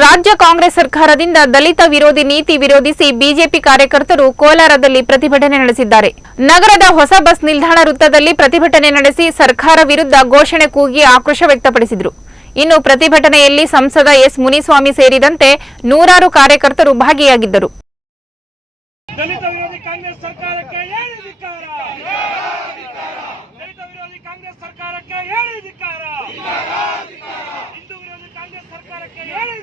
ರಾಜ್ಯ ಕಾಂಗ್ರೆಸ್ ಸರ್ಕಾರದಿಂದ ದಲಿತ ವಿರೋಧಿ ನೀತಿ ವಿರೋಧಿಸಿ ಬಿಜೆಪಿ ಕಾರ್ಯಕರ್ತರು ಕೋಲಾರದಲ್ಲಿ ಪ್ರತಿಭಟನೆ ನಡೆಸಿದ್ದಾರೆ. ನಗರದ ಹೊಸ ಬಸ್ ನಿಲ್ದಾಣ ವೃತ್ತದಲ್ಲಿ ಪ್ರತಿಭಟನೆ ನಡೆಸಿ ಸರ್ಕಾರ ವಿರುದ್ಧ ಘೋಷಣೆ ಕೂಗಿ ಆಕ್ರೋಶ ವ್ಯಕ್ತಪಡಿಸಿದರು. ಇನ್ನು ಪ್ರತಿಭಟನೆಯಲ್ಲಿ ಸಂಸದ ಎಸ್ ಮುನಿಸ್ವಾಮಿ ಸೇರಿದಂತೆ ನೂರಾರು ಕಾರ್ಯಕರ್ತರು ಭಾಗಿಯಾಗಿದ್ದರು.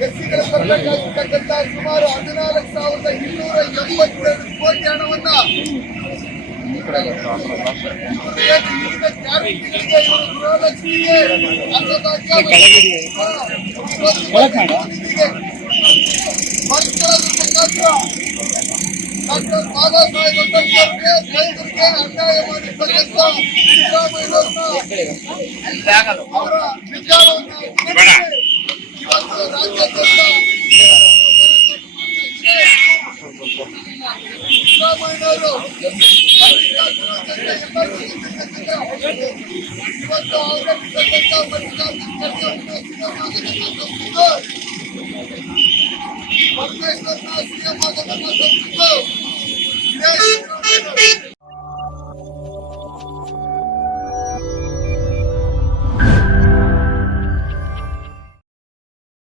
ಧಿಕ್ಕಾರ ಪದಾಧಿಕಾರಿಗಳು ಮುಖಂಡರ ನೇತೃತ್ವದಲ್ಲಿ ರೈತರ ಜಾಗೃತಿ ಮೂಡಿಸ್ತಿದೆ ಅಂತೇಳಿ ಹಳ್ಳಿಯಲ್ಲಿ ಹೋಗ್ತಾ ಇರ್ತಕ್ಕಂಥ ಸಿದ್ದರಾಮಯ್ಯನವರು ಚುನಾವಣೆ ಸಂದರ್ಭದ ಅಂಬೇಡ್ಕರ್ ಹೆಸರು ಬಳಸಿಕೊಂಡು ಎಸ್ಸಿಪಿ ಬಿಎಸ್ಪಿಗೆ ಎಸ್ಸಿಗಳ ಕೊಡಬೇಕಾಗಿರ್ತಕ್ಕಂಥ ಸುಮಾರು ಹದಿನಾಲ್ಕು ಸಾವಿರದ ಇನ್ನೂರ ಎಂಬತ್ತೆರಡು ಕೋಟಿ ಹಣವನ್ನ ಡಾಕ್ಟರ್ ಬಾಬಾ ಸಾಹೇಬ್ ಅಂಬೇಡ್ಕರ್ಗೆ ರೈತರಿಗೆ ಅನ್ಯಾಯ ಮಾಡಿರ್ತಕ್ಕಂಥ ಸಿದ್ದರಾಮಯ್ಯನವ್ರನ್ನ ಅವರ ವಿಚಾರವನ್ನು ಸಿದ್ದರಾಮಯ್ಯನವರು ಇವತ್ತು ಅವರಲ್ಲಿರ್ತಕ್ಕಂಥ ಮಲ್ಲಿಕಾರ್ಜುನ ಖರ್ಗೆ ಪರಮೇಶ್ವರನ ಸಿಎಂ ಆಗೋದನ್ನ ತಪ್ಪಿದ್ದು ಇದೇ